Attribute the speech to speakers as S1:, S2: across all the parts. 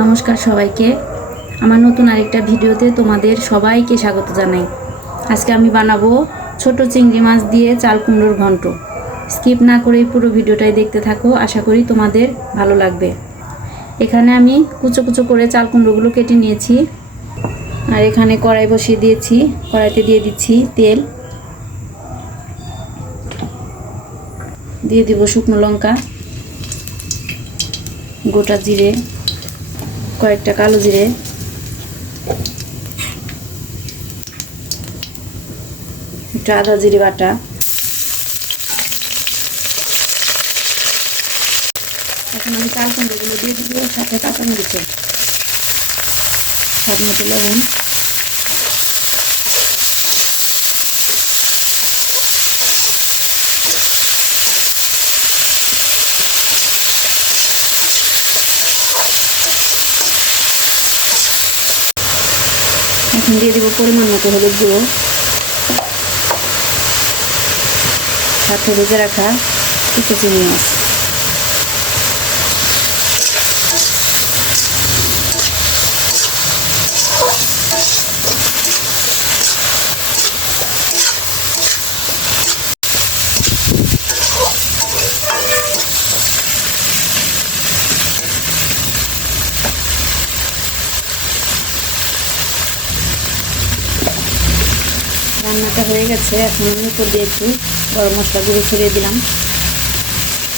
S1: নমস্কার সবাইকে। আমার নতুন আরেকটা ভিডিওতে তোমাদের সবাইকে স্বাগত জানাই। আজকে আমি বানাবো ছোট চিংড়ি মাছ দিয়ে চাল কুমড়োর ঘন্ট। স্কিপ না করে পুরো ভিডিওটাই দেখতে থাকো, আশা করি তোমাদের ভালো লাগবে। এখানে আমি কুচো কুচো করে চাল কুমড়োগুলো কেটে নিয়েছি। আর এখানে কড়াই বসিয়ে দিয়েছি, কড়াইতে দিয়ে দিচ্ছি তেল। দিয়ে দিব শুকনো লঙ্কা, গোটা জিরে। কয়েকটা কালো জিরে। একটু আদা জিরে বাটা। এখন আমি চাল দিয়ে দিব, সাথে কাঁচা মরিচে স্বাদ মতো লবণ। এখন দিয়ে দিব পরিমাণ মতো হলুদ গুঁড়ো। সাথে ভেজে রাখা কিছু মাছ রান্নাটা হয়ে গেছে। এখন আমি উপর দিয়ে একটু গরম মশলা গুঁড়ো ছড়িয়ে দিলাম।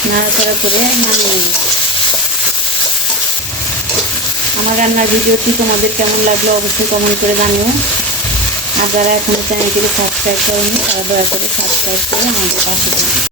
S1: নাড়াচাড়া করে নামিয়ে নিই আমার রান্নার ভিডিওটি তোমাদের কেমন লাগল অবশ্যই কমেন্ট করে জানিও। আর যারা এখনও চ্যানেলটিকে সাবস্ক্রাইব করেনি, তারা দয়া করে সাবস্ক্রাইব করে আমাদের পাশে